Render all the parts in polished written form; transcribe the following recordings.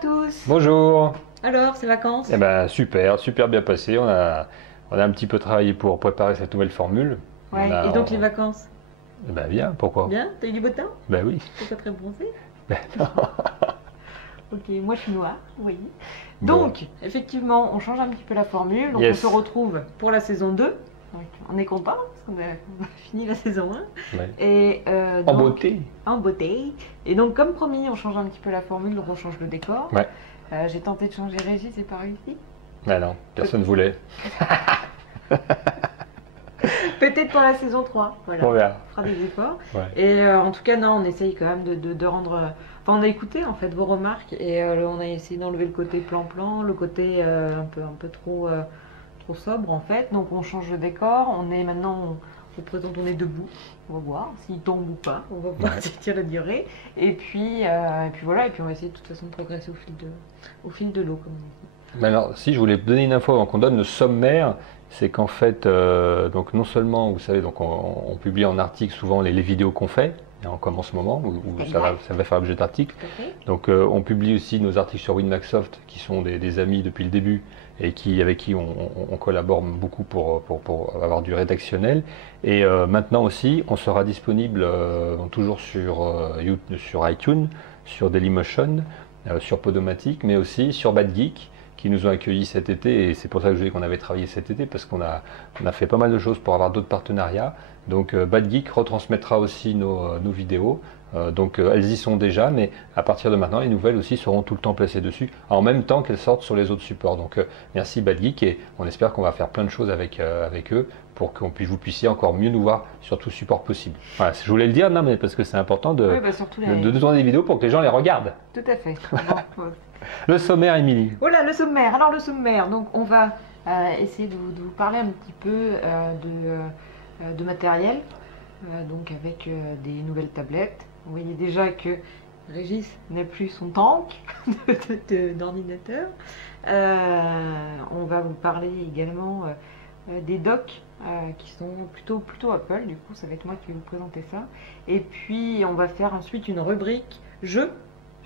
tous. Bonjour. Alors, ces vacances? Eh ben super, super bien passé. On a un petit peu travaillé pour préparer cette nouvelle formule. Ouais, et donc les vacances? Eh ben bien, pourquoi? Bien? T'as eu du beau temps? Ben oui. T'es pas très bronzé? Ben non. Ok, moi je suis noire, oui. Bon. Donc, effectivement, on change un petit peu la formule. Donc, Yes. on se retrouve pour la saison 2. Donc, on est content parce qu'on a fini la saison 1. Ouais. Et, En donc, beauté. En beauté. Et donc, comme promis, on change un petit peu la formule, donc on change le décor. Ouais. J'ai tenté de changer Régis, c'est pas réussi. Ben non, personne ne voulait. Peut-être pour la saison 3. Voilà. On verra. On fera des efforts. Ouais. Et en tout cas, non, on essaye quand même de rendre. Enfin, on a écouté en fait vos remarques et on a essayé d'enlever le côté plan-plan, le côté un peu trop, trop sobre en fait. Donc on change le décor. On est maintenant, on présente, on est debout. On va voir s'il tombe ou pas. On va voir si tient la durée. Et puis voilà. Et puis on va essayer de toute façon de progresser au fil de l'eau, comme on dit. Mais alors, si je voulais donner une info avant qu'on donne le sommaire, c'est qu'en fait, donc non seulement, vous savez, donc on publie en article souvent les vidéos qu'on fait, hein, comme en ce moment, où ça va faire l'objet d'articles. Donc on publie aussi nos articles sur WinMacSoft, qui sont des amis depuis le début, et avec qui on collabore beaucoup pour avoir du rédactionnel. Et maintenant aussi, on sera disponible toujours sur iTunes, sur Dailymotion, sur Podomatic, mais aussi sur BadGeek, qui nous ont accueillis cet été, et c'est pour ça que je dis qu'on avait travaillé cet été, parce qu'on a fait pas mal de choses pour avoir d'autres partenariats. Donc BadGeek retransmettra aussi nos vidéos, donc elles y sont déjà, mais à partir de maintenant, les nouvelles aussi seront tout le temps placées dessus, en même temps qu'elles sortent sur les autres supports. Donc merci BadGeek, et on espère qu'on va faire plein de choses avec eux, pour que vous puissiez encore mieux nous voir sur tout support possible. Voilà, je voulais le dire, non, mais parce que c'est important de tourner des vidéos pour que les gens les regardent. Tout à fait. Bon, Le sommaire, Émilie. Voilà, le sommaire. Alors le sommaire, donc on va essayer de vous parler un petit peu de matériel, donc avec des nouvelles tablettes. Vous voyez déjà que Régis n'a plus son tank d'ordinateur. On va vous parler également des docks qui sont plutôt Apple, du coup ça va être moi qui vais vous présenter ça. Et puis on va faire ensuite une rubrique jeux.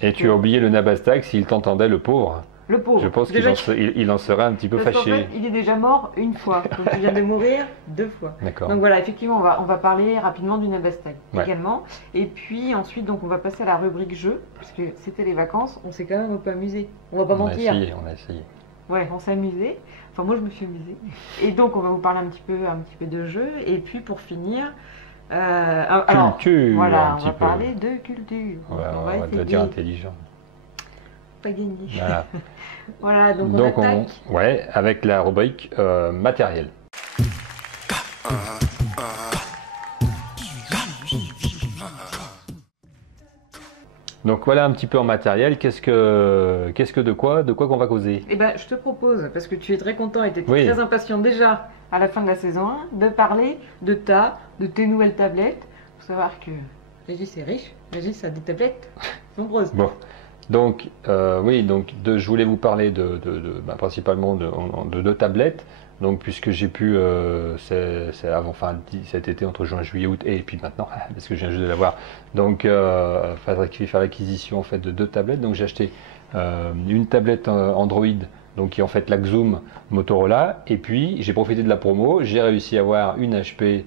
Et tu as oublié le Nabastag, s'il t'entendait, le pauvre. Le pauvre. Je pense qu'il en serait un petit peu Parce fâché. qu'en fait, il est déjà mort une fois, donc il vient de mourir 2 fois. D'accord. Donc voilà, effectivement, on va parler rapidement du Nabastag également. Et puis ensuite, donc, on va passer à la rubrique jeux, parce que c'était les vacances, on s'est quand même un peu amusé. On va pas mentir. On a essayé. Ouais, on s'est amusé. Enfin, moi, je me suis amusée. Et donc, on va vous parler un petit peu de jeux. Et puis, pour finir... culture, voilà, on va parler de culture. On va te dire intelligent. Pas gagné. Voilà. Voilà, donc on attaque. Ouais, avec la rubrique matériel. Donc voilà un petit peu en matériel, qu'est-ce que de quoi qu'on va causer? Eh ben, je te propose, parce que tu es très content et tu étais très impatient déjà à la fin de la saison 1, de parler de tes nouvelles tablettes. Il faut savoir que Régis est riche, Régis a des tablettes nombreuses. Bon, donc je voulais vous parler principalement de 2 tablettes. Donc puisque j'ai pu, cet été, entre juin, juillet, août, et puis maintenant, parce que je viens juste de l'avoir, donc faire l'acquisition en fait de 2 tablettes. Donc j'ai acheté une tablette Android, donc qui est en fait la Xoom Motorola, et puis j'ai profité de la promo, j'ai réussi à avoir une HP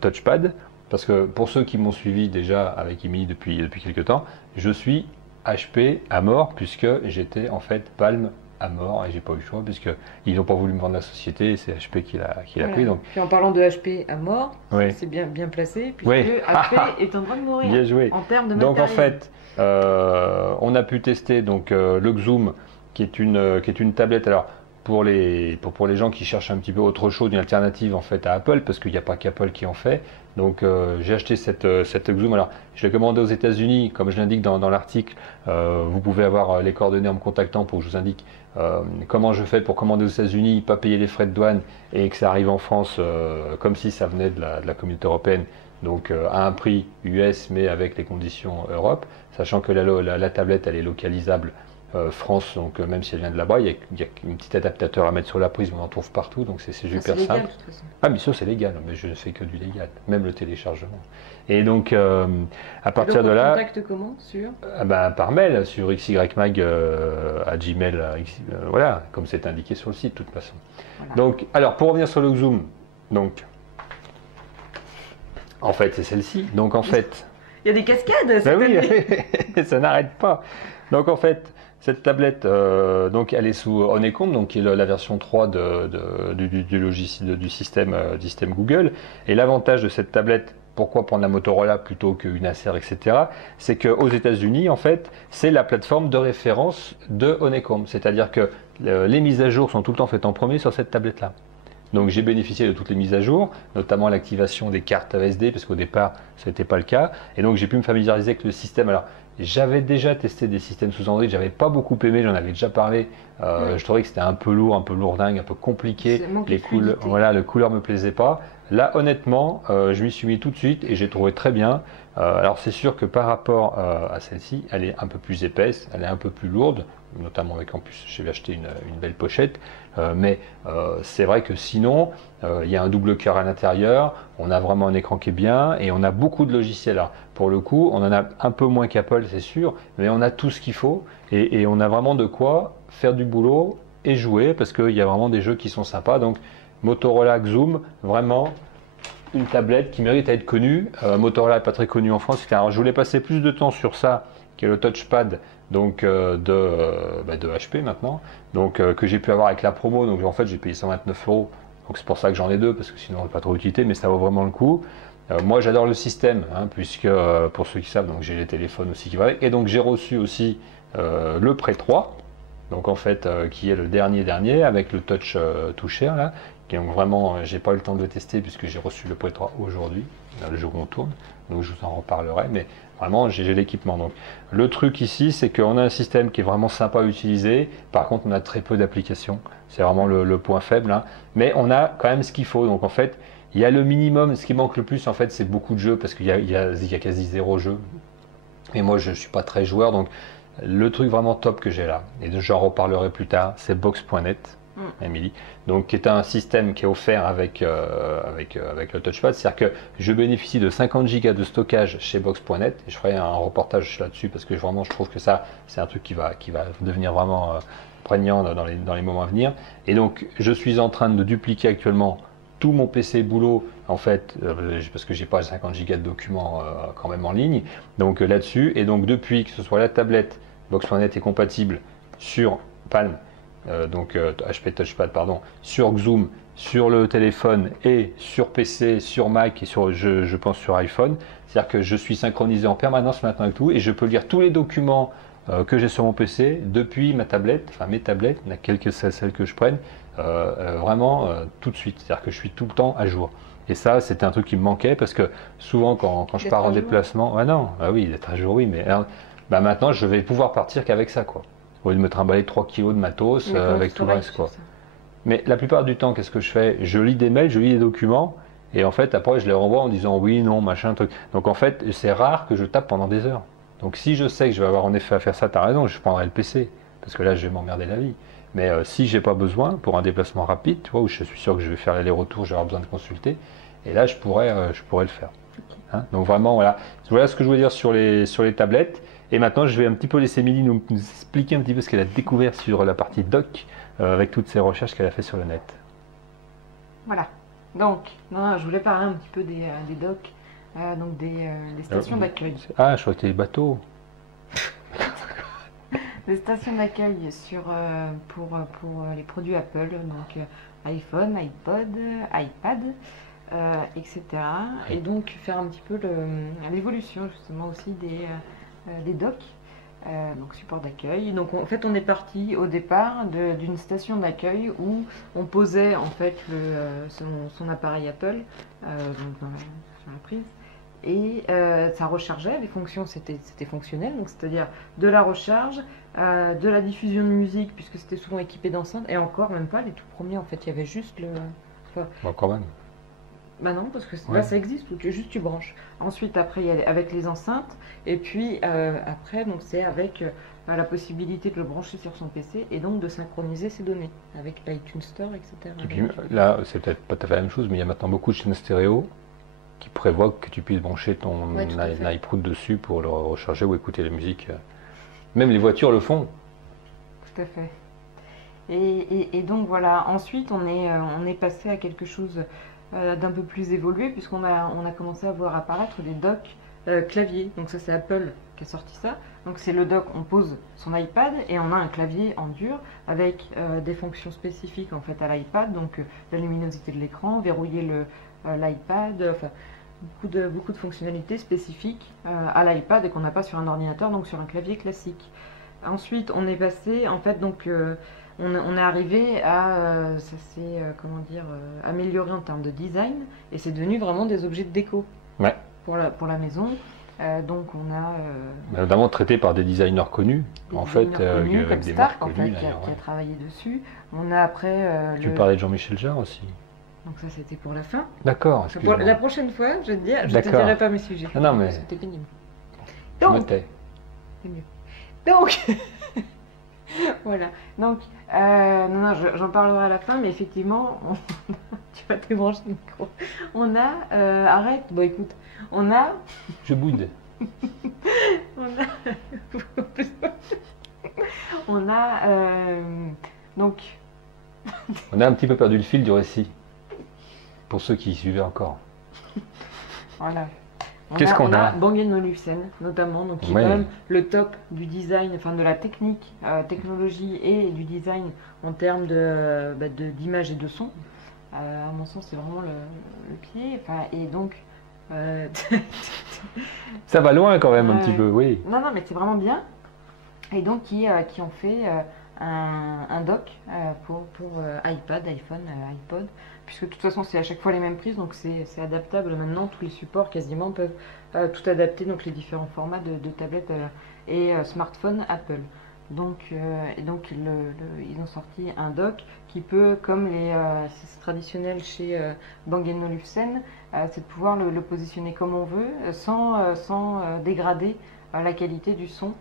Touchpad, parce que pour ceux qui m'ont suivi déjà avec Emily depuis quelques temps, je suis HP à mort, puisque j'étais en fait Palm à mort, et j'ai pas eu le choix puisqu'ils n'ont pas voulu me vendre la société, et c'est HP qui l'a pris. Donc. Puis en parlant de HP à mort, c'est bien placé, puisque HP est en train de mourir. Bien joué. En termes de matériel. Donc en fait, on a pu tester donc, le Xoom, qui est une tablette. Alors pour les gens qui cherchent un petit peu autre chose, une alternative en fait à Apple, parce qu'il n'y a pas qu'Apple qui en fait. Donc j'ai acheté cette Xoom. Alors je l'ai commandée aux États-Unis, comme je l'indique dans l'article. Vous pouvez avoir les coordonnées en me contactant pour que je vous indique comment je fais pour commander aux États-Unis, pas payer les frais de douane, et que ça arrive en France comme si ça venait de la communauté européenne. Donc à un prix US, mais avec les conditions Europe, sachant que la tablette elle est localisable France, donc même si elle vient de là-bas, il y a un petit adaptateur à mettre sur la prise, mais on en trouve partout, donc c'est super c'est légal, simple. de toute façon. Ah, mais ça c'est légal, mais je ne fais que du légal, même le téléchargement. Et donc, à partir de on là, contacte comment sur par mail, sur xymag à Gmail, voilà, comme c'est indiqué sur le site, de toute façon. Voilà. Donc, alors, pour revenir sur le Zoom, donc, en fait, c'est celle-ci. Donc, en fait, il y a des cascades, ben oui, ça n'arrête pas. Donc, en fait, cette tablette, donc, elle est sous Honeycomb, donc, qui est la version 3 du logiciel, du système Google. Et l'avantage de cette tablette, pourquoi prendre la Motorola plutôt qu'une Acer, etc., c'est qu'aux États-Unis, en fait, c'est la plateforme de référence de Honeycomb. C'est-à-dire que les mises à jour sont tout le temps faites en premier sur cette tablette-là. Donc j'ai bénéficié de toutes les mises à jour, notamment l'activation des cartes SD, parce qu'au départ, ce n'était pas le cas. Et donc j'ai pu me familiariser avec le système. Alors, j'avais déjà testé des systèmes sous Android, j'avais pas beaucoup aimé, j'en avais déjà parlé. Je trouvais que c'était un peu lourd, un peu lourdingue, un peu compliqué. Les couleurs, voilà, les couleurs me plaisaient pas. Là, honnêtement, je m'y suis mis tout de suite et j'ai trouvé très bien. Alors c'est sûr que par rapport à celle-ci, elle est un peu plus épaisse, elle est un peu plus lourde, notamment avec en plus, j'ai acheté une belle pochette. Mais c'est vrai que sinon, il y a un double cœur à l'intérieur, on a vraiment un écran qui est bien et on a beaucoup de logiciels. Alors, pour le coup, on en a un peu moins qu'Apple, c'est sûr, mais on a tout ce qu'il faut et on a vraiment de quoi faire du boulot et jouer parce qu'il y a vraiment des jeux qui sont sympas. Donc, Motorola Xoom, vraiment une tablette qui mérite à être connue. Motorola n'est pas très connue en France. Alors, je voulais passer plus de temps sur ça, qui est le touchpad donc, de HP maintenant, donc, que j'ai pu avoir avec la promo. Donc en fait, j'ai payé 129 €. Donc c'est pour ça que j'en ai deux, parce que sinon, on n'a pas trop d'utilité, mais ça vaut vraiment le coup. Moi, j'adore le système, hein, puisque pour ceux qui savent, donc j'ai les téléphones aussi qui vont avec. Et donc j'ai reçu aussi le Pré 3, donc en fait, qui est le dernier, avec le touch toucher là. Donc vraiment, j'ai pas eu le temps de le tester puisque j'ai reçu le Pré 3 aujourd'hui, le jour où on tourne, donc je vous en reparlerai, mais vraiment j'ai l'équipement. Donc le truc ici, c'est qu'on a un système qui est vraiment sympa à utiliser, par contre on a très peu d'applications, c'est vraiment le point faible, hein. Mais on a quand même ce qu'il faut, donc en fait, il y a le minimum, ce qui manque le plus en fait, c'est beaucoup de jeux, parce qu'il y a quasi zéro jeu, et moi je suis pas très joueur, donc le truc vraiment top que j'ai là, et j'en reparlerai plus tard, c'est Box.net. Émilie, donc qui est un système qui est offert avec le touchpad, c'est-à-dire que je bénéficie de 50 Go de stockage chez Box.net et je ferai un reportage là-dessus parce que vraiment je trouve que ça c'est un truc qui va devenir vraiment prégnant dans les moments à venir. Et donc je suis en train de dupliquer actuellement tout mon PC boulot en fait parce que j'ai pas 50 Go de documents quand même en ligne, donc là-dessus, et donc depuis que ce soit la tablette Box.net est compatible sur Palm, donc HP Touchpad, pardon, sur Xoom, sur le téléphone et sur PC, sur Mac et je pense sur iPhone. C'est-à-dire que je suis synchronisé en permanence maintenant avec tout et je peux lire tous les documents que j'ai sur mon PC depuis ma tablette, enfin mes tablettes, il y en a quelques celles que je prenne, vraiment tout de suite. C'est-à-dire que je suis tout le temps à jour. Et ça, c'était un truc qui me manquait parce que souvent quand je pars en déplacement, oui, d'être à jour, oui, mais maintenant je vais pouvoir partir qu'avec ça, quoi. Au lieu de me trimballer 3 kilos de matos avec tout le reste, quoi. Mais la plupart du temps, qu'est-ce que je fais? Je lis des mails, je lis des documents, et en fait, après, je les renvoie en disant oui, non, machin, truc. Donc en fait, c'est rare que je tape pendant des heures. Donc si je sais que je vais avoir en effet à faire ça, tu as raison, je prendrai le PC, parce que là, je vais m'emmerder la vie. Mais si j'ai pas besoin, pour un déplacement rapide, tu vois, où je suis sûr que je vais faire l'aller-retour, j'aurai besoin de consulter, et là, je pourrais le faire. Hein, donc vraiment, voilà ce que je voulais dire sur les tablettes. Et maintenant, je vais un petit peu laisser Émilie nous expliquer un petit peu ce qu'elle a découvert sur la partie doc avec toutes ces recherches qu'elle a fait sur le net. Voilà. Donc, je voulais parler un petit peu des docks, donc des stations d'accueil. Ah, je crois que c'était les bateaux. Des stations d'accueil pour les produits Apple, donc iPhone, iPod, iPad, etc. Et donc faire un petit peu l'évolution justement aussi des docks, donc support d'accueil. Donc en fait on est parti au départ d'une station d'accueil où on posait en fait son appareil Apple donc sur la prise, et ça rechargeait, les fonctions c'était fonctionnel, donc c'est-à-dire de la recharge, de la diffusion de musique puisque c'était souvent équipé d'enceintes, et encore même pas les tout premiers en fait, il y avait juste le... Bon, quand même. Bah non, parce que Ouais. là ça existe, où tu branches. Ensuite, après, il y a avec les enceintes, et puis après, donc c'est avec la possibilité de le brancher sur son PC et donc de synchroniser ses données avec l'iTunes Store, etc. Et puis Donc, là, c'est peut-être pas tout à fait la même chose, mais il y a maintenant beaucoup de chaînes stéréo qui prévoient que tu puisses brancher ton ouais, tout à fait. iPod dessus pour le recharger ou écouter la musique. Même les voitures le font. Tout à fait. Et donc voilà, ensuite on est passé à quelque chose d'un peu plus évolué puisqu'on a commencé à voir apparaître des docks clavier. Donc ça c'est Apple qui a sorti ça. Donc c'est le dock, on pose son iPad et on a un clavier en dur avec des fonctions spécifiques en fait à l'iPad. Donc la luminosité de l'écran, verrouiller l'iPad, enfin beaucoup de fonctionnalités spécifiques à l'iPad et qu'on n'a pas sur un ordinateur, donc sur un clavier classique. Ensuite, on est passé, en fait, donc, on est arrivé à, ça s'est, comment dire, amélioré en termes de design, et c'est devenu vraiment des objets de déco Ouais. pour la maison. Donc, on a Mais notamment traité par des designers connus, des en fait, designers connus, avec comme des Stark, marques en fait, connues qui a d'ailleurs. Ouais. travaillé dessus. On a après Tu parlais de Jean-Michel Jarre aussi. donc ça, c'était pour la fin. D'accord, Pour excuse-moi. la prochaine fois, je te D'accord. dirai pas mes sujets. Ah non, mais- C'était pénible. Je me Donc, tais. c'est mieux. Donc, voilà. Donc, non, j'en parlerai à la fin, mais effectivement, tu vas te débrancher le micro. On a, arrête, bon écoute, on a, Je boude. on a, on a, donc, On a un petit peu perdu le fil du récit. Pour ceux qui y suivaient encore. voilà. Qu'est-ce qu'on a Bang & Olufsen, notamment, donc qui est Ouais. quand même le top du design, enfin de la technique, technologie et du design en termes d'image et de son. À mon sens, c'est vraiment le pied. Enfin, et donc, Ça va loin quand même un Ouais. petit peu, oui. non, mais c'est vraiment bien. Et donc, qui ont fait un dock pour iPad, iPhone, iPod, puisque de toute façon, c'est à chaque fois les mêmes prises, donc c'est adaptable maintenant. Tous les supports quasiment peuvent tout adapter, donc les différents formats de tablettes et smartphones Apple. Donc, ils ont sorti un dock qui peut, comme c'est traditionnel chez Bang & Olufsen, c'est de pouvoir le positionner comme on veut, sans dégrader la qualité du son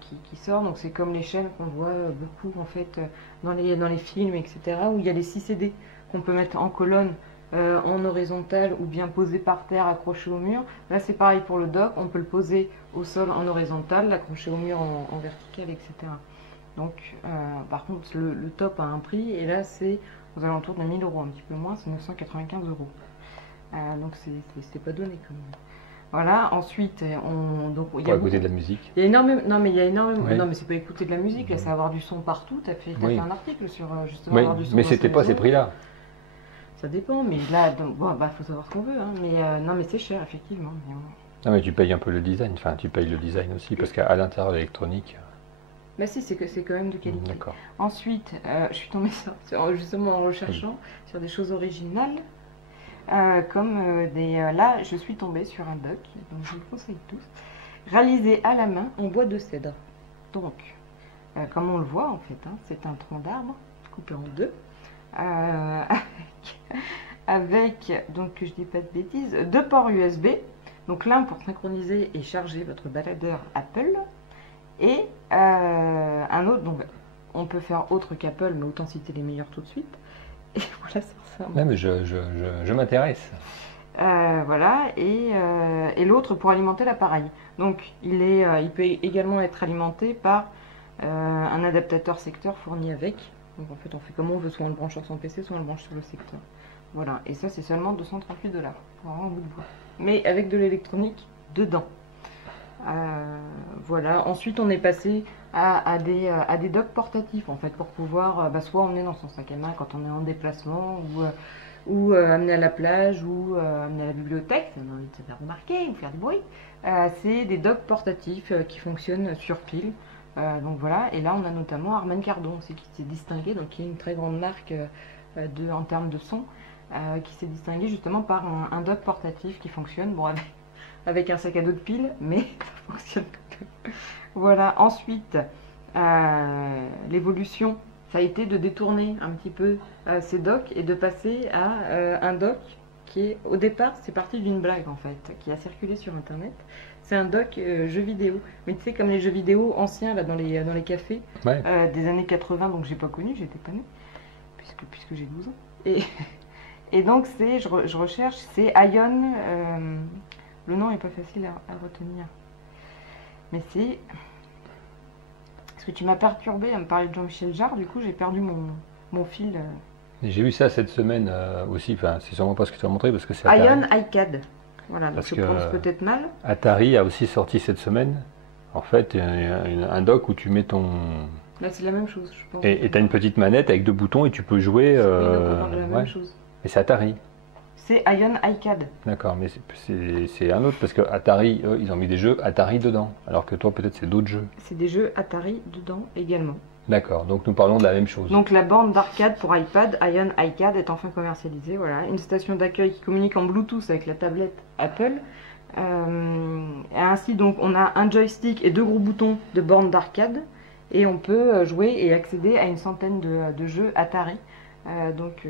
qui sort. Donc c'est comme les chaînes qu'on voit beaucoup en fait dans les films, etc., où il y a les 6 CD qu'on peut mettre en colonne, en horizontal ou bien posé par terre, accroché au mur. Là c'est pareil pour le dock, on peut le poser au sol en horizontal, l'accrocher au mur en vertical, etc. Donc par contre le top a un prix et là c'est aux alentours de 1000 euros, un petit peu moins, c'est 995 euros. Donc c'est pas donné quand même. Voilà, ensuite, donc, il y Pour a écouter beaucoup- de la musique. il y a énormément, non mais il y a énormément, Oui. non mais c'est pas écouter de la musique, là c'est avoir du son partout. T'as Oui. fait un article sur justement Oui, avoir du son mais dans sa c'était pas maison. ces prix-là. Ça dépend, mais là, donc, bon, bah faut savoir ce qu'on veut, hein. Mais non mais c'est cher effectivement. Mais, Non, mais tu payes un peu le design. Enfin, tu payes le design aussi, parce qu'à l'intérieur de l'électronique. bah si, c'est quand même de qualité. D'accord. Ensuite, je suis tombée justement en recherchant sur des choses originales, comme là, je suis tombée sur un dock, donc je vous le conseille tous, réalisé à la main en bois de cèdre. Donc, comme on le voit en fait, hein, c'est un tronc d'arbre coupé en deux, avec, donc que je dis pas de bêtises, 2 ports USB, donc l'un pour synchroniser et charger votre baladeur Apple, et un autre, donc on peut faire autre qu'Apple, mais autant citer les meilleurs tout de suite. Et voilà, c'est ça. Non, mais je m'intéresse. Voilà, et l'autre pour alimenter l'appareil. Donc il peut également être alimenté par un adaptateur secteur fourni avec. Donc en fait on fait comme on veut, soit on le branche sur son PC, soit on le branche sur le secteur. Voilà, et ça c'est seulement 238 $ pour avoir un bout de bois. Mais avec de l'électronique dedans. Voilà, ensuite on est passé à des docks portatifs en fait pour pouvoir soit emmener dans son sac à main quand on est en déplacement ou amener à la plage ou amener à la bibliothèque, si on a envie de se faire remarquer ou faire du bruit. C'est des docks portatifs qui fonctionnent sur pile. Donc voilà, et là on a notamment Harman Kardon aussi qui s'est distingué, donc qui est une très grande marque en termes de son, qui s'est distingué justement par un dock portatif qui fonctionne, bon avec un sac à dos de pile, mais ça fonctionne quand même. Voilà, ensuite l'évolution, ça a été de détourner un petit peu ces docks et de passer à un dock Au départ, c'est parti d'une blague en fait, qui a circulé sur internet. C'est un dock jeux vidéo. Mais tu sais, comme les jeux vidéo anciens là, dans les cafés Ouais. des années 80, donc j'ai pas connu, j'étais pas née, puisque j'ai 12 ans. Et donc, je recherche, c'est Ion. Le nom est pas facile à retenir. Mais c'est. Parce que tu m'as perturbé à me parler de Jean-Michel Jarre, du coup, j'ai perdu mon fil. Et j'ai vu ça cette semaine aussi, enfin, c'est sûrement pas ce que tu as montré parce que c'est Ion Atari. iCad. Voilà, donc Parce je que, prononce peut-être mal. Atari a aussi sorti cette semaine, en fait, un dock où tu mets ton... Là, c'est la même chose, je pense. Et tu as une petite manette avec 2 boutons et tu peux jouer... Oui, donc on parle de la ouais. même chose. Et c'est Atari. C'est Ion iCad. D'accord, mais c'est un autre, parce que Atari, eux, ils ont mis des jeux Atari dedans, alors que toi, peut-être, c'est d'autres jeux. C'est des jeux Atari dedans également. D'accord, donc nous parlons de la même chose. Donc la borne d'arcade pour iPad, Ion iCad, est enfin commercialisée. Voilà, une station d'accueil qui communique en Bluetooth avec la tablette Apple. Et ainsi, donc, on a un joystick et 2 gros boutons de borne d'arcade. Et on peut jouer et accéder à une centaine de jeux Atari.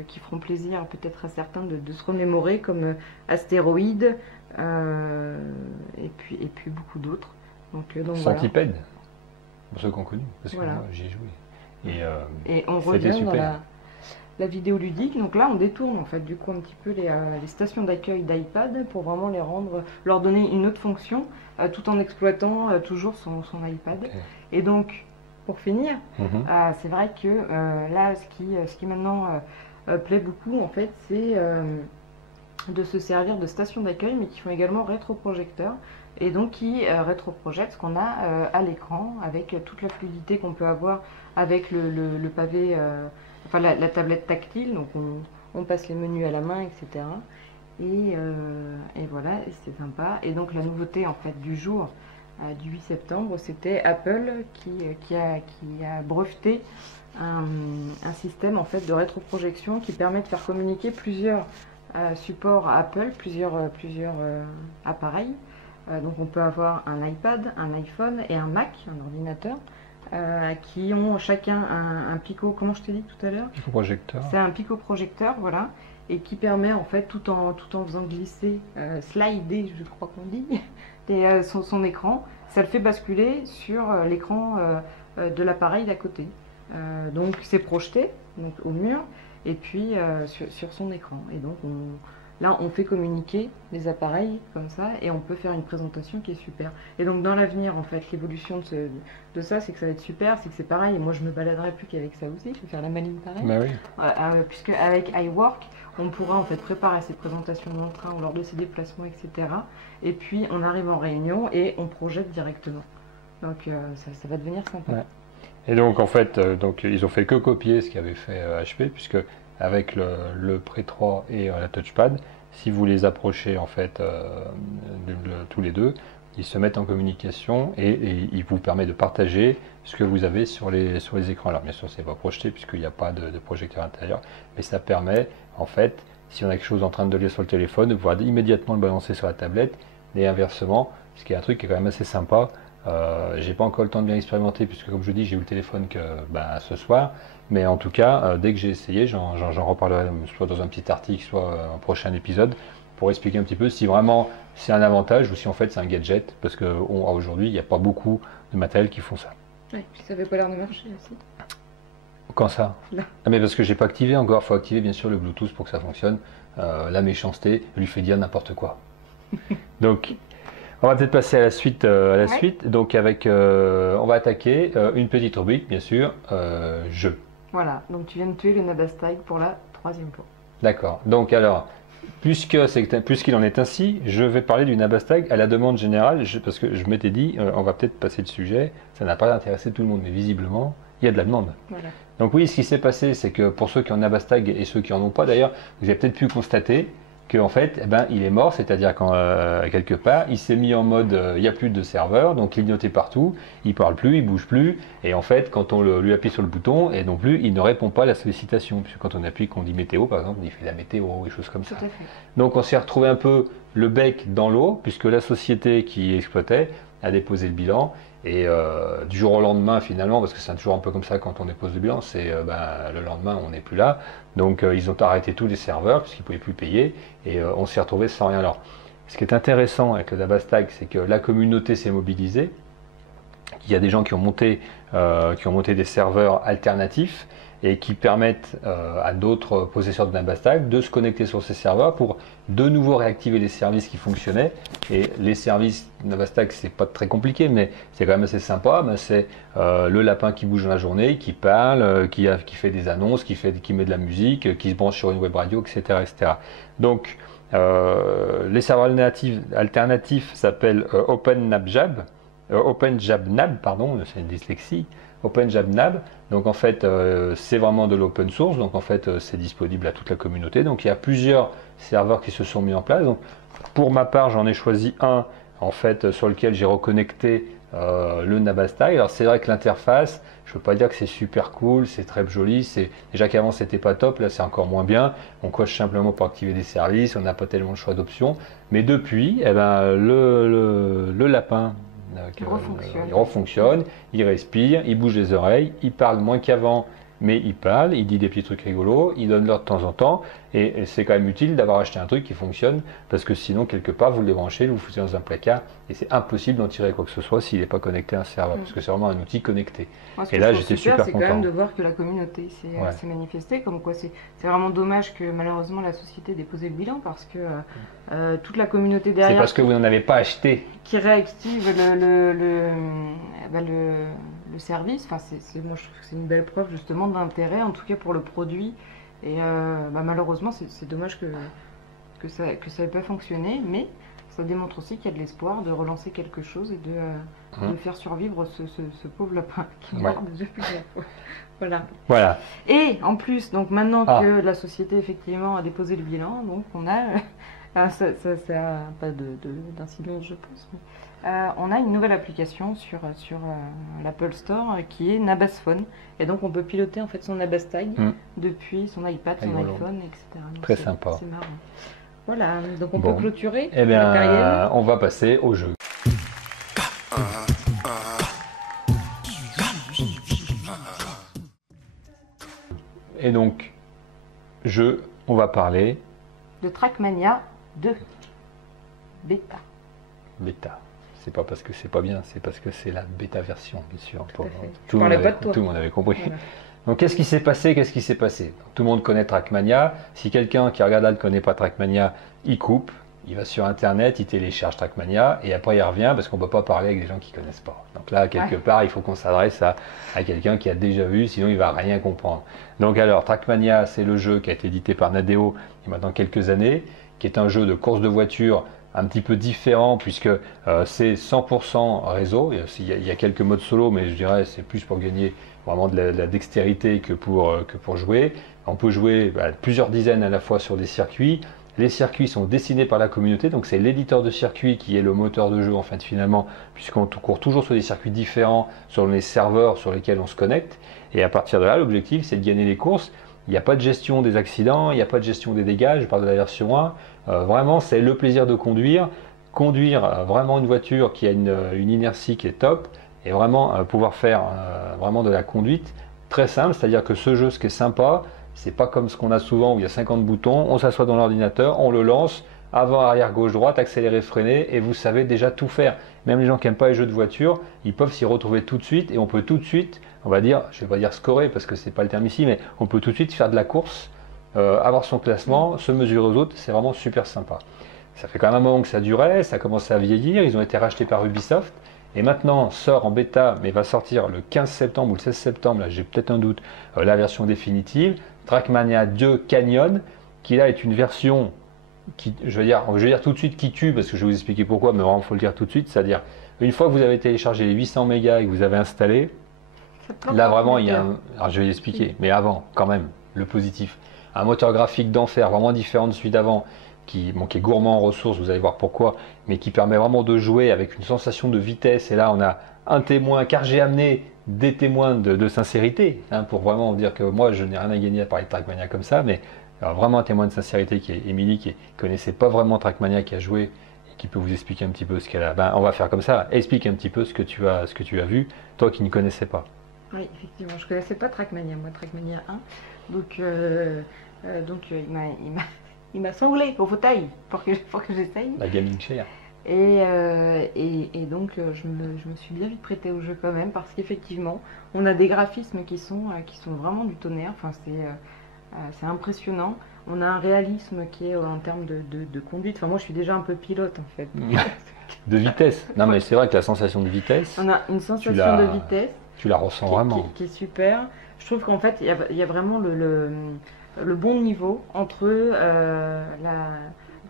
Qui feront plaisir peut-être à certains de se remémorer, comme Astéroïde et puis beaucoup d'autres. Donc voilà. Centipede, pour ceux qu'on connu, parce Voilà. que moi, j'y ai joué. Et on c'était revient dans super. la vidéo ludique. Donc là, on détourne en fait du coup un petit peu les stations d'accueil d'iPad pour vraiment leur donner une autre fonction, tout en exploitant toujours son iPad. Ok. Et donc, pour finir, Mhm. c'est vrai que là, ce qui maintenant plaît beaucoup, en fait, c'est de se servir de stations d'accueil, mais qui font également rétroprojecteurs, et donc qui rétroprojettent ce qu'on a à l'écran, avec toute la fluidité qu'on peut avoir avec le pavé, enfin la tablette tactile, donc on passe les menus à la main, etc. Et voilà, et c'est sympa. Et donc la nouveauté en fait du jour, du 8 septembre, c'était Apple qui a breveté un système en fait de rétroprojection qui permet de faire communiquer plusieurs supports Apple, plusieurs appareils. Donc on peut avoir un iPad, un iPhone et un Mac, un ordinateur, qui ont chacun un pico, comment je t'ai dit tout à l'heure? Projecteur. C'est un picoprojecteur, voilà, et qui permet en fait, tout en faisant glisser, slider, je crois qu'on dit, son écran, ça le fait basculer sur l'écran de l'appareil d'à côté. Donc c'est projeté donc, au mur et puis sur son écran. Et donc là on fait communiquer les appareils comme ça et on peut faire une présentation qui est super. Et donc dans l'avenir en fait l'évolution de ça c'est que ça va être super, c'est que c'est pareil et moi je me baladerai plus qu'avec ça aussi, je vais faire la maline pareil. Bah oui. Puisque avec iWork on pourra en fait préparer ses présentations dans le train lors de ses déplacements etc. Et puis on arrive en réunion et on projette directement. Donc ça va devenir sympa. Ouais. Et donc en fait, ils ont fait que copier ce qu'avait fait HP, puisque avec le Pre 3 et la touchpad, si vous les approchez en fait tous les deux, ils se mettent en communication et il vous permet de partager ce que vous avez sur les écrans. Alors bien sûr, c'est pas projeté puisqu'il n'y a pas de projecteur intérieur, mais ça permet en fait, si on a quelque chose en train de lire sur le téléphone, de pouvoir immédiatement le balancer sur la tablette et inversement, ce qui est un truc qui est quand même assez sympa. J'ai pas encore le temps de bien expérimenter puisque comme je dis j'ai eu le téléphone que ce soir, mais en tout cas dès que j'ai essayé j'en reparlerai soit dans un petit article soit un prochain épisode pour expliquer un petit peu si vraiment c'est un avantage ou si en fait c'est un gadget parce que aujourd'hui il n'y a pas beaucoup de matériel qui font ça. Oui, puis ça n'avait pas l'air de marcher aussi. Quand ça? Non. Ah, mais parce que j'ai pas activé encore, il faut activer bien sûr le Bluetooth pour que ça fonctionne. La méchanceté lui fait dire n'importe quoi. Donc on va peut-être passer à la suite. Ouais. Suite. Donc on va attaquer une petite rubrique, bien sûr, jeu. Voilà, donc tu viens de tuer le Nabastag pour la 3e fois. D'accord. Donc alors, puisqu'il en est ainsi, je vais parler du Nabastag à la demande générale, parce que je m'étais dit, on va peut-être passer le sujet. Ça n'a pas intéressé tout le monde, mais visiblement, il y a de la demande. Voilà. Donc oui, ce qui s'est passé, c'est que pour ceux qui ont Nabastag et ceux qui en ont pas, d'ailleurs, vous avez peut-être pu constater qu'en fait, il est mort, c'est-à-dire qu'en quelque part, il s'est mis en mode, il n'y a plus de serveur, donc clignoté partout, il parle plus, il bouge plus, et en fait, quand on lui appuie sur le bouton, et non plus, il ne répond pas à la sollicitation, puisque quand on appuie, qu'on dit météo, par exemple, il fait la météo, et choses comme ça. Tout à fait. Donc on s'est retrouvé un peu le bec dans l'eau, puisque la société qui exploitait à déposer le bilan. Et du jour au lendemain, finalement, parce que c'est toujours un peu comme ça quand on dépose le bilan, c'est le lendemain, on n'est plus là. Donc, ils ont arrêté tous les serveurs puisqu'ils ne pouvaient plus payer et on s'est retrouvé sans rien. Alors, ce qui est intéressant avec le Dabastag, c'est que la communauté s'est mobilisée. Il y a des gens qui ont monté des serveurs alternatifs et qui permettent à d'autres possesseurs de Dabastag de se connecter sur ces serveurs pour de nouveau réactiver les services qui fonctionnaient. Et les services Dabastag, c'est pas très compliqué, mais c'est quand même assez sympa. C'est le lapin qui bouge dans la journée, qui parle, qui fait des annonces, qui met de la musique, qui se branche sur une web radio, etc. etc. Donc, les serveurs alternatifs s'appellent OpenJabNab, pardon, c'est une dyslexie. OpenJabNab, donc en fait c'est vraiment de l'open source, donc en fait c'est disponible à toute la communauté. Donc il y a plusieurs serveurs qui se sont mis en place. Donc pour ma part, j'en ai choisi un en fait sur lequel j'ai reconnecté le Dabastag. Alors c'est vrai que l'interface, je ne veux pas dire que c'est super cool, c'est très joli. C'est déjà qu'avant c'était pas top, là c'est encore moins bien. On coche simplement pour activer des services, on n'a pas tellement le choix d'options. Mais depuis, eh ben, le lapin il refonctionne, il respire, il bouge les oreilles, il parle moins qu'avant, mais il parle, il dit des petits trucs rigolos, il donne l'heure de temps en temps, et c'est quand même utile d'avoir acheté un truc qui fonctionne, parce que sinon, quelque part, vous le débranchez, vous le foutez dans un placard, et c'est impossible d'en tirer quoi que ce soit s'il n'est pas connecté à un serveur, parce que c'est vraiment un outil connecté. Moi, et là, j'étais super content. C'est quand même de voir que la communauté s'est manifestée, comme quoi c'est vraiment dommage que malheureusement la société ait déposé le bilan, parce que toute la communauté derrière... C'est parce que vous n'en avez pas acheté. Qui réactive le service. Enfin, moi je trouve que c'est une belle preuve justement d'intérêt, en tout cas pour le produit. Et malheureusement, c'est dommage que ça n'ait pas fonctionné, mais ça démontre aussi qu'il y a de l'espoir de relancer quelque chose et de faire survivre ce pauvre lapin qui meurt depuis plusieurs fois. Voilà. Et en plus, donc maintenant que la société effectivement a déposé le bilan, donc on a ça pas d'incidence je pense, mais on a une nouvelle application sur l'Apple Store qui est Nabasphone, et donc on peut piloter en fait son Nabastag depuis son iPad, son iPhone, etc. Donc très sympa. C'est marrant. Voilà, donc on peut clôturer la carrière. On va passer au jeu. Et donc, on va parler de Trackmania 2 bêta. Bêta. C'est pas parce que c'est pas bien, c'est parce que c'est la bêta version, bien sûr. Tout le monde avait compris. Voilà. Donc qu'est-ce qui s'est passé? Tout le monde connaît Trackmania. Si quelqu'un qui regarde là ne connaît pas Trackmania, il coupe, il va sur internet, il télécharge Trackmania et après il revient parce qu'on ne peut pas parler avec des gens qui ne connaissent pas. Donc là, quelque part, il faut qu'on s'adresse à quelqu'un qui a déjà vu, sinon il ne va rien comprendre. Donc alors, Trackmania, c'est le jeu qui a été édité par Nadeo il y a maintenant quelques années, qui est un jeu de course de voiture un petit peu différent puisque c'est 100% réseau. Il y a quelques modes solo, mais je dirais c'est plus pour gagner vraiment de la dextérité que pour jouer. On peut jouer plusieurs dizaines à la fois sur des circuits. Les circuits sont dessinés par la communauté, donc c'est l'éditeur de circuits qui est le moteur de jeu en fait finalement, puisqu'on court toujours sur des circuits différents selon les serveurs sur lesquels on se connecte. Et à partir de là, l'objectif c'est de gagner les courses. Il n'y a pas de gestion des accidents, il n'y a pas de gestion des dégâts, je parle de la version 1. Vraiment, c'est le plaisir de conduire vraiment une voiture qui a une inertie qui est top, et vraiment pouvoir faire vraiment de la conduite très simple. C'est-à-dire que ce jeu, ce qui est sympa, c'est pas comme ce qu'on a souvent où il y a 50 boutons, on s'assoit dans l'ordinateur, on le lance, avant, arrière, gauche, droite, accélérer, freiner, et vous savez déjà tout faire. Même les gens qui n'aiment pas les jeux de voiture, ils peuvent s'y retrouver tout de suite, et on peut tout de suite, on va dire, je ne vais pas dire scorer parce que c'est pas le terme ici, mais on peut tout de suite faire de la course, avoir son classement, se mesurer aux autres, c'est vraiment super sympa. Ça fait quand même un moment que ça durait, ça a commencé à vieillir, ils ont été rachetés par Ubisoft, et maintenant sort en bêta, mais va sortir le 15 septembre ou le 16 septembre, là j'ai peut-être un doute, la version définitive, Trackmania 2 Canyon, qui là est une version qui, je vais dire tout de suite qui tue, parce que je vais vous expliquer pourquoi, mais vraiment il faut le dire tout de suite, c'est-à-dire une fois que vous avez téléchargé les 800 mégas et que vous avez installé, là vraiment il y a alors je vais l'expliquer, mais avant quand même, le positif, un moteur graphique d'enfer, vraiment différent de celui d'avant, qui est gourmand en ressources, vous allez voir pourquoi, mais qui permet vraiment de jouer avec une sensation de vitesse. Et là on a un témoin, car j'ai amené des témoins de sincérité, pour vraiment dire que moi je n'ai rien à gagner à parler de Trackmania comme ça, mais vraiment un témoin de sincérité qui est Émilie, qui ne connaissait pas vraiment Trackmania, qui a joué qui peut vous expliquer un petit peu ce qu'elle a. Ben, on va faire comme ça. Explique un petit peu ce que tu as vu, toi qui ne connaissais pas. Oui, effectivement, je ne connaissais pas Trackmania, moi, Trackmania 1. Donc, il m'a sanglé au fauteuil pour que j'essaye. La gaming chair. Et donc, je me suis bien vite prêtée au jeu quand même, parce qu'effectivement, on a des graphismes qui sont vraiment du tonnerre. Enfin, c'est impressionnant. On a un réalisme qui est en termes de conduite. Enfin, moi, je suis déjà un peu pilote, en fait. De vitesse. Non, mais c'est vrai que la sensation de vitesse, On a une sensation de vitesse tu la ressens vraiment. qui est super. Je trouve qu'en fait, il y a vraiment le bon niveau entre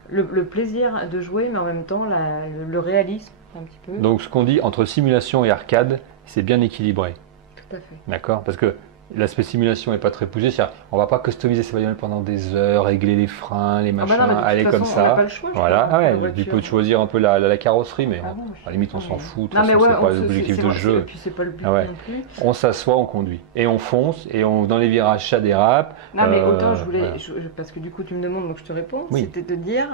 le plaisir de jouer, mais en même temps le réalisme, un petit peu. Donc, ce qu'on dit entre simulation et arcade, c'est bien équilibré. Tout à fait. D'accord? Parce que l'aspect simulation n'est pas très poussé. On ne va pas customiser ses bagnoles pendant des heures, régler les freins, les machins, aller comme ça. On n'a pas le choix. Voilà. Ah ouais, tu peux choisir un peu la carrosserie, mais à la limite, on s'en fout. De toute façon, c'est pas l'objectif de jeu. Et puis, c'est pas le but Ah ouais. non plus. On s'assoit, on conduit. Et on fonce, et dans les virages, ça dérape. Non, mais autant je voulais. Voilà. Parce que du coup, tu me demandes, donc je te réponds. Oui. C'était de dire,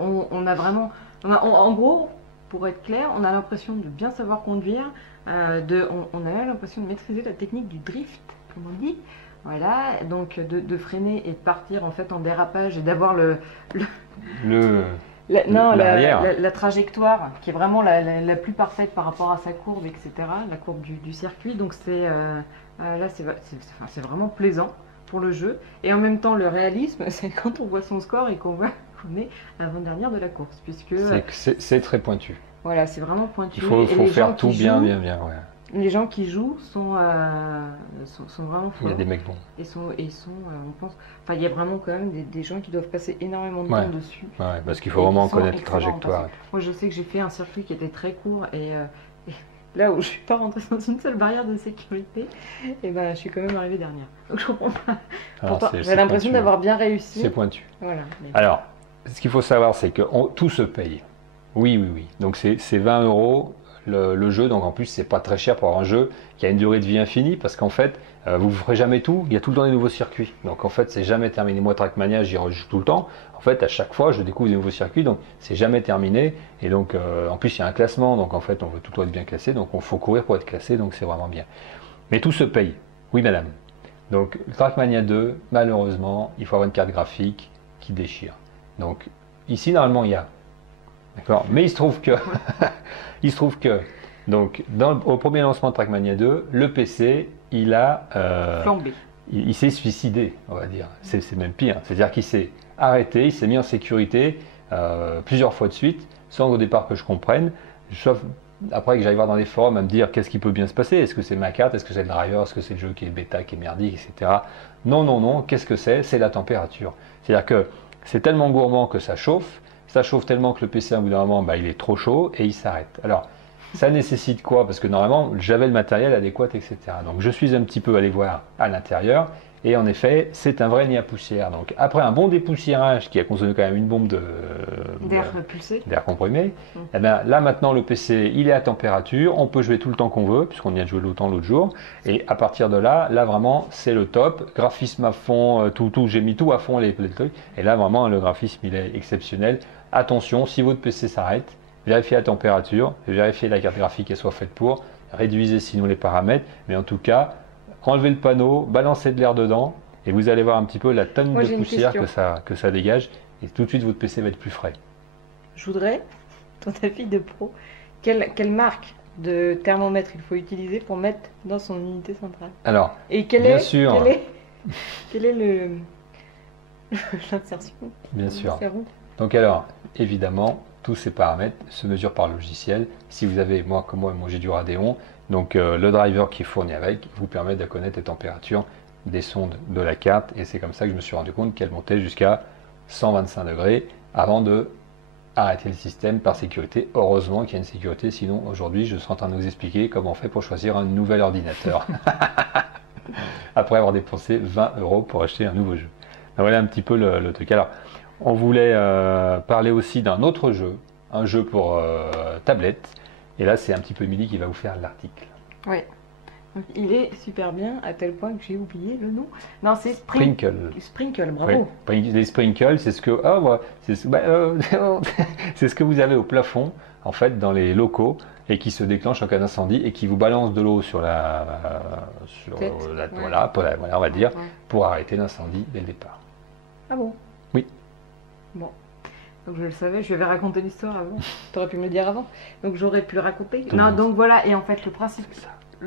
on a vraiment. En gros, pour être clair, on a l'impression de bien savoir conduire. On a l'impression de maîtriser la technique du drift, comme on dit. Voilà, donc de freiner et de partir en fait en dérapage et d'avoir la trajectoire qui est vraiment la plus parfaite par rapport à sa courbe, etc. La courbe du circuit. Donc là, c'est vraiment plaisant pour le jeu. Et en même temps, le réalisme, c'est quand on voit son score et qu'on voit qu'on est avant-dernière de la course, puisque c'est très pointu. Voilà, c'est vraiment pointu. Il faut faire tout bien. Ouais. Les gens qui jouent sont vraiment forts. Il y a des mecs bons. On pense, enfin, il y a vraiment quand même des gens qui doivent passer énormément de temps dessus. Ouais, parce qu'il faut vraiment connaître la trajectoire. Moi, je sais que j'ai fait un circuit qui était très court et là où je suis pas rentrée dans une seule barrière de sécurité, et ben, je suis quand même arrivée dernière. Donc je comprends pas. Pourtant, j'ai l'impression d'avoir bien réussi. C'est pointu. Voilà. Alors, ce qu'il faut savoir, c'est que tout se paye. Oui. Donc c'est 20 € le jeu, donc en plus c'est pas très cher pour avoir un jeu qui a une durée de vie infinie, parce qu'en fait vous ne ferez jamais tout, il y a tout le temps des nouveaux circuits, donc en fait c'est jamais terminé. Moi, Trackmania, j'y rejoue tout le temps, en fait à chaque fois je découvre des nouveaux circuits, donc c'est jamais terminé. Et donc en plus il y a un classement, donc en fait on veut tout le temps être bien classé, donc il faut courir pour être classé, donc c'est vraiment bien. Mais tout se paye, oui madame. Donc Trackmania 2, malheureusement il faut avoir une carte graphique qui déchire. Donc ici normalement il y a, d'accord, mais il se trouve que donc au premier lancement de Trackmania 2, le PC il a flambé. Il s'est suicidé, on va dire. C'est même pire. C'est-à-dire qu'il s'est arrêté, il s'est mis en sécurité plusieurs fois de suite, sans au départ que je comprenne. Sauf après que j'aille voir dans les forums à me dire qu'est-ce qui peut bien se passer. Est-ce que c'est ma carte, est-ce que c'est le driver, est-ce que c'est le jeu qui est bêta, qui est merdique, etc. Non. Qu'est-ce que c'est? C'est la température. C'est-à-dire que c'est tellement gourmand que ça chauffe. Ça chauffe tellement que le PC, à un bout d'un moment, il est trop chaud et il s'arrête. Alors, ça nécessite quoi? Parce que normalement, j'avais le matériel adéquat, etc. Donc, je suis un petit peu allé voir à l'intérieur. Et en effet, c'est un vrai nid à poussière. Donc, après un bon dépoussiérage qui a consommé quand même une bombe d'air comprimé, eh bien, là maintenant, le PC, il est à température. On peut jouer tout le temps qu'on veut, puisqu'on y a joué longtemps l'autre jour. Et à partir de là vraiment, c'est le top. Graphisme à fond, j'ai mis tout à fond, les trucs. Et là, vraiment, le graphisme, il est exceptionnel. Attention, si votre PC s'arrête, vérifiez la température, vérifiez la carte graphique qu'elle soit faite pour, réduisez sinon les paramètres, mais en tout cas, enlevez le panneau, balancez de l'air dedans, et vous allez voir un petit peu la tonne de poussière que ça dégage, et tout de suite votre PC va être plus frais. Je voudrais, ton avis de pro, quelle marque de thermomètre il faut utiliser pour mettre dans son unité centrale? Alors, et quel est l'insertion? Bien sûr. Donc alors, évidemment, tous ces paramètres se mesurent par logiciel. Si vous avez, moi j'ai du Radeon, donc le driver qui est fourni avec vous permet de connaître les températures des sondes de la carte, et c'est comme ça que je me suis rendu compte qu'elle montait jusqu'à 125 degrés avant de arrêter le système par sécurité. Heureusement qu'il y a une sécurité, sinon aujourd'hui je serai en train de vous expliquer comment on fait pour choisir un nouvel ordinateur après avoir dépensé 20 € pour acheter un nouveau jeu. Donc voilà un petit peu le truc. Alors, on voulait parler aussi d'un autre jeu, un jeu pour tablette. Et là, c'est un petit peu Émilie qui va vous faire l'article. Oui. Donc, il est super bien à tel point que j'ai oublié le nom. Non, c'est Sprinkle. Sprinkle, bravo. Oui. Les sprinkles, c'est ce que c'est ce que vous avez au plafond en fait dans les locaux et qui se déclenche en cas d'incendie et qui vous balance de l'eau sur Tête, voilà, on va dire, Ouais. pour arrêter l'incendie dès le départ. Ah bon? Oui. Bon. Donc je le savais, je vais raconter l'histoire avant. Tu aurais pu me le dire avant. Donc j'aurais pu le raconter. Tout Non, le monde donc voilà. Et en fait, le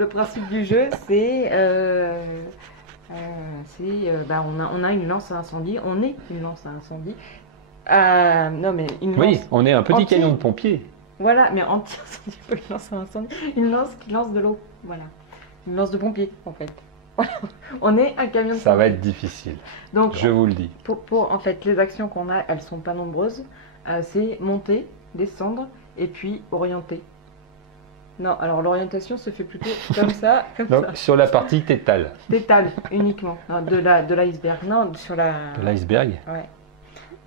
principe du jeu, c'est on a une lance à incendie. On est une lance à incendie. Non, mais une lance. Oui, on est un petit anti- camion de pompiers. Voilà, mais anti-incendie, pas une lance à incendie. Une lance qui lance de l'eau. Voilà. Une lance de pompier, en fait. Voilà. On est un camion de Ça va pompier. être difficile, Donc, je vous le dis. en fait, les actions qu'on a, elles sont pas nombreuses. C'est monter, descendre et puis orienter. Non, alors l'orientation se fait plutôt comme ça, comme Donc ça. sur la partie tétale D'étale uniquement. Non, de l'iceberg. Non, sur la. de l'iceberg, Ouais.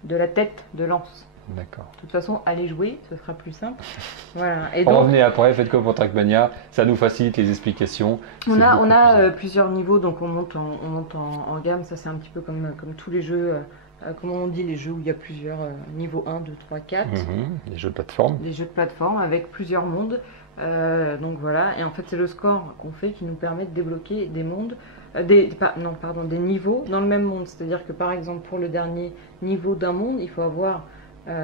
De la tête de lance. d'accord. De toute façon, allez jouer, ce sera plus simple. Voilà. Et Revenez après, faites comme pour Trackmania, ça nous facilite les explications. On C'est a, beaucoup on plus a simple. plusieurs niveaux, donc on monte en gamme. Ça, c'est un petit peu comme tous les jeux. Comment on dit, les jeux où il y a plusieurs niveaux 1, 2, 3, 4. Les jeux de plateforme. Des jeux de plateforme avec plusieurs mondes. Donc voilà, et en fait c'est le score qu'on fait qui nous permet de débloquer des mondes, des niveaux dans le même monde. C'est-à-dire que par exemple pour le dernier niveau d'un monde, il faut avoir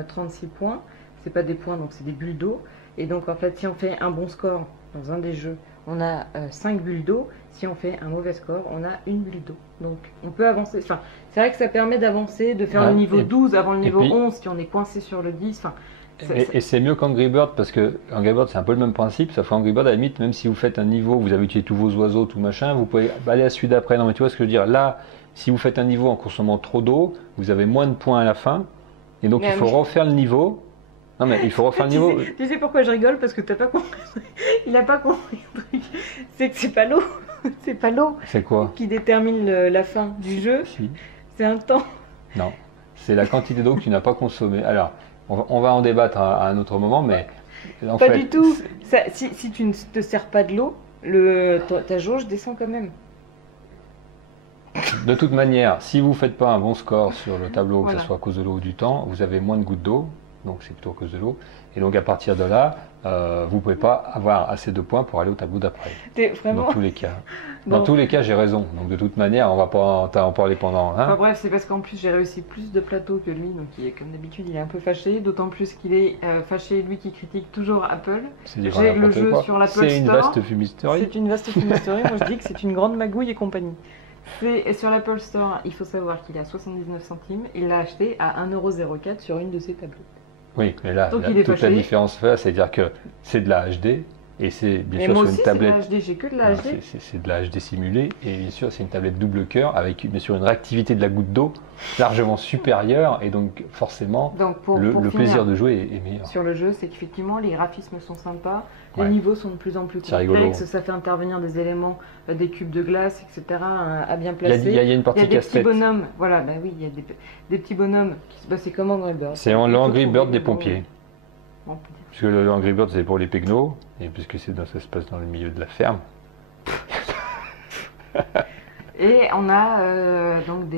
36 points. C'est pas des points, donc c'est des bulles d'eau. Et donc en fait si on fait un bon score dans un des jeux, on a 5 bulles d'eau. Si on fait un mauvais score, on a une bulle d'eau. Donc on peut avancer. Enfin, c'est vrai que ça permet d'avancer, de faire Ouais, le niveau et- 12 avant le niveau puis- 11 si on est coincé sur le 10. Enfin, Et c'est mieux qu'Angry Bird parce que Angry Bird c'est un peu le même principe, sauf qu'Angry Bird à la limite, même si vous faites un niveau, vous avez utilisé tous vos oiseaux, tout machin, vous pouvez aller à celui d'après. Non mais tu vois ce que je veux dire, là, si vous faites un niveau en consommant trop d'eau, vous avez moins de points à la fin, et donc Mais il faut refaire le niveau. Non mais il faut refaire le niveau. Tu sais pourquoi je rigole? Parce que t'as pas compris. Il a pas compris le truc. C'est que c'est pas l'eau. C'est pas l'eau C'est quoi? qui détermine la fin du jeu. Si. C'est un temps. Non, c'est la quantité d'eau que tu n'as pas consommée. Alors, on va en débattre à un autre moment, mais en Pas fait, du tout. Si tu ne te sers pas de l'eau, ta jauge descend quand même. de toute manière, si vous ne faites pas un bon score sur le tableau, que Voilà. ce soit à cause de l'eau ou du temps, vous avez moins de gouttes d'eau, donc c'est plutôt à cause de l'eau. Et donc à partir de là, vous ne pouvez pas avoir assez de points pour aller au tableau d'après. T'es vraiment. Dans tous les cas. Dans Bon. tous les cas, j'ai raison. Donc de toute manière, on va pas en parler pendant. Hein. Enfin, bref, c'est parce qu'en plus j'ai réussi plus de plateaux que lui, donc il est comme d'habitude, il est un peu fâché. D'autant plus qu'il est fâché, lui qui critique toujours Apple. C'est dire J'ai le n'importe jeu quoi. sur l'Apple C'est une Store. vaste fumisterie. C'est une vaste fumisterie. Moi je dis que c'est une grande magouille et compagnie. Et sur l'Apple Store, il faut savoir qu'il est à 79 centimes. Il l'a acheté à 1,04€ sur une de ses tablettes. Oui, mais là, Donc, il est toute la fâché. différence, c'est-à-dire que c'est de la HD et c'est bien Et sûr moi sur aussi, une c'est tablette. de la HD, j'ai que de la Non, HD. c'est de la HD simulée et bien sûr c'est une tablette double cœur avec bien sûr une réactivité de la goutte d'eau largement supérieure et donc forcément Donc pour le finir plaisir de jouer est meilleur. sur le jeu, c'est qu'effectivement les graphismes sont sympas, les Ouais. niveaux sont de plus en plus C'est rigolo. complexes, ça fait intervenir des éléments, des cubes de glace, etc. À bien Il y a, placer. il y a une Il y partie a des petits casse-tête. bonhommes, voilà, bah oui, il y a des petits bonhommes, c'est comme Angry Birds. C'est Il faut l'Angry trouver Bird le des bon- pompiers. bon, on peut dire. Parce que le Angry Bird c'est pour les pégnos et puisque ça se passe dans le milieu de la ferme. Et on a donc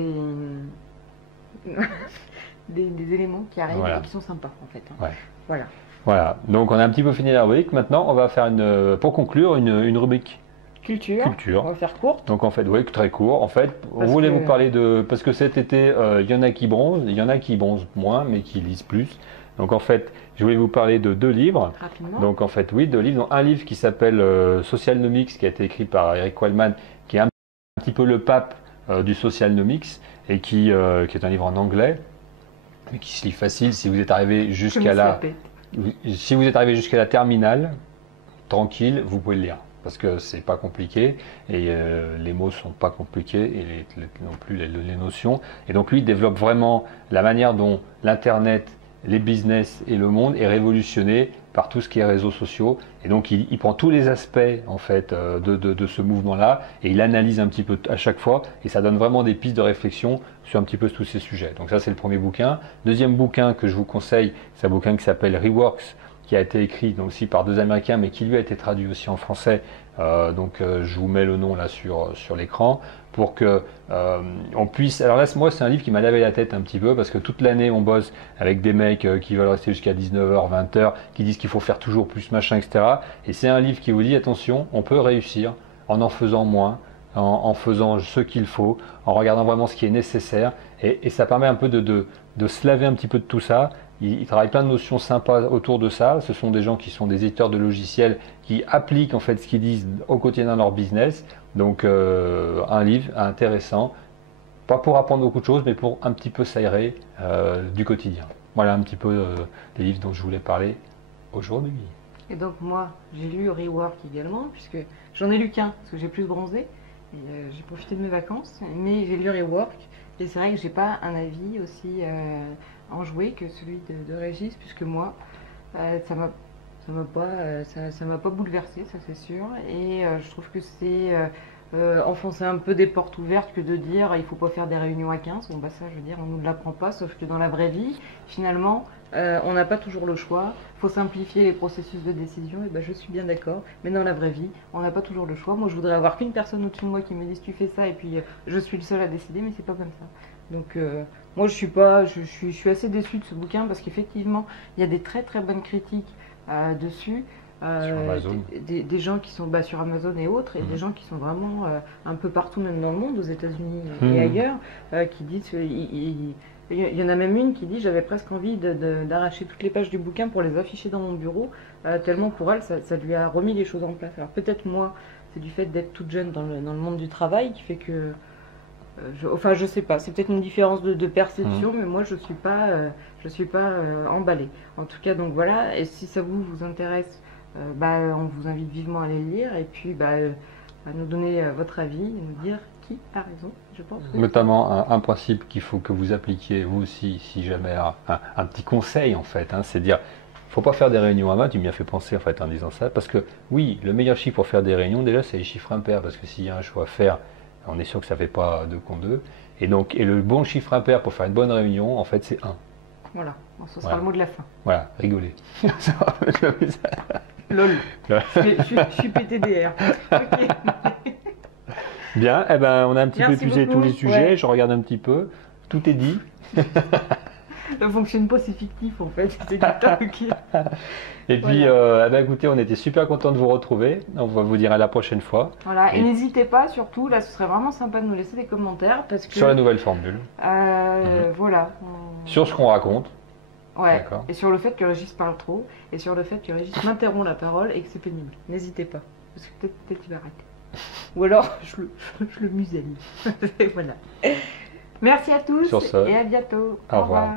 des éléments qui arrivent Voilà. et qui sont sympas en fait. Hein. Ouais. Voilà. Voilà, donc on a un petit peu fini la rubrique. Maintenant on va faire pour conclure une rubrique Culture. culture. On va faire court. Donc en fait, oui, très court. En fait, on Parce voulait que- vous parler parce que cet été, il y en a qui bronzent, il y en a qui bronzent moins, mais qui lisent plus. Donc en fait, je voulais vous parler de 2 livres. Rapidement. Donc en fait, oui, 2 livres. Donc, un livre qui s'appelle Socialnomics, qui a été écrit par Eric Wellman, qui est un petit peu le pape du Socialnomics et qui est un livre en anglais, mais qui se lit facile si vous êtes arrivé Comme jusqu'à il la, s'appelle. si vous êtes arrivé jusqu'à la terminale, tranquille, vous pouvez le lire. Parce que c'est pas compliqué et les mots sont pas compliqués et non plus les notions. Et donc lui il développe vraiment la manière dont l'Internet, les business et le monde est révolutionné par tout ce qui est réseaux sociaux. Et donc il prend tous les aspects en fait de ce mouvement-là et il analyse un petit peu à chaque fois et ça donne vraiment des pistes de réflexion sur un petit peu tous ces sujets. Donc ça c'est le premier bouquin. Deuxième bouquin que je vous conseille, c'est un bouquin qui s'appelle Reworks, qui a été écrit donc, aussi par 2 Américains, mais qui lui a été traduit aussi en français. Je vous mets le nom là sur l'écran pour que on puisse. Alors là, moi, c'est un livre qui m'a lavé la tête un petit peu parce que toute l'année, on bosse avec des mecs qui veulent rester jusqu'à 19h, 20h, qui disent qu'il faut faire toujours plus, machin, etc. Et c'est un livre qui vous dit attention, on peut réussir en faisant moins, en faisant ce qu'il faut, en regardant vraiment ce qui est nécessaire. Et ça permet un peu de se laver un petit peu de tout ça. Il travaille plein de notions sympas autour de ça. Ce sont des gens qui sont des éditeurs de logiciels qui appliquent en fait ce qu'ils disent au quotidien dans leur business. Donc un livre intéressant, pas pour apprendre beaucoup de choses, mais pour un petit peu s'aérer du quotidien. Voilà un petit peu des livres dont je voulais parler aujourd'hui. Et donc moi, j'ai lu Rework également, puisque j'en ai lu qu'un, parce que j'ai plus bronzé. J'ai profité de mes vacances, mais j'ai lu Rework. Et c'est vrai que j'ai pas un avis aussi enjoué que celui de Régis, puisque moi, ça m'a pas bouleversé, ça c'est sûr. Et je trouve que c'est enfoncer un peu des portes ouvertes que de dire il faut pas faire des réunions à 15. Bon bah ça, je veux dire, on nous l'apprend pas, sauf que dans la vraie vie, finalement, on n'a pas toujours le choix. Il faut simplifier les processus de décision, et ben je suis bien d'accord. Mais dans la vraie vie, on n'a pas toujours le choix. Moi, je voudrais avoir qu'une personne au-dessus de moi qui me dise tu fais ça, et puis je suis le seul à décider, mais c'est pas comme ça. Donc moi, je suis assez déçue de ce bouquin parce qu'effectivement, il y a des très très bonnes critiques dessus. Sur Amazon. Des gens qui sont sur Amazon et autres, et des gens qui sont vraiment un peu partout, même dans le monde, aux États-Unis et ailleurs, qui disent. Il y en a même une qui dit j'avais presque envie d'arracher toutes les pages du bouquin pour les afficher dans mon bureau, tellement pour elle ça lui a remis les choses en place. Alors peut-être moi, c'est du fait d'être toute jeune dans le monde du travail qui fait que. Je sais pas, c'est peut-être une différence de perception, mais moi je suis pas emballée. En tout cas, donc voilà, et si ça vous intéresse, on vous invite vivement à aller le lire, et puis à nous donner votre avis, et nous dire qui a raison, je pense. Notamment un principe qu'il faut que vous appliquiez, vous aussi, si jamais, un petit conseil en fait, hein, c'est dire, faut pas faire des réunions à main, tu m'y as fait penser en fait en disant ça, parce que oui, le meilleur chiffre pour faire des réunions, déjà, c'est les chiffres impairs, parce que s'il y a un choix à faire, on est sûr que ça ne fait pas 2 contre 2. Et le bon chiffre impair pour faire une bonne réunion, en fait, c'est 1. Voilà, bon, ce sera le mot de la fin. Voilà, rigoler. Lol. Je suis PTDR. Okay. Bien, eh ben, on a un petit peu épuisé tous les sujets. Ouais. Je regarde un petit peu. Tout est dit. Ça ne fonctionne pas, c'est fictif en fait. C'est du talk. Et puis, écoutez, on était super contents de vous retrouver. On va vous dire à la prochaine fois. Voilà, et n'hésitez pas, surtout, là, ce serait vraiment sympa de nous laisser des commentaires parce que. Sur la nouvelle formule. Voilà. Sur ce qu'on raconte. Ouais. Et sur le fait que Régis parle trop, et sur le fait que Régis m'interrompt la parole et que c'est pénible. N'hésitez pas, parce que peut-être il va arrêter. Ou alors, je le muselle. Voilà. Merci à tous et à bientôt. Au revoir.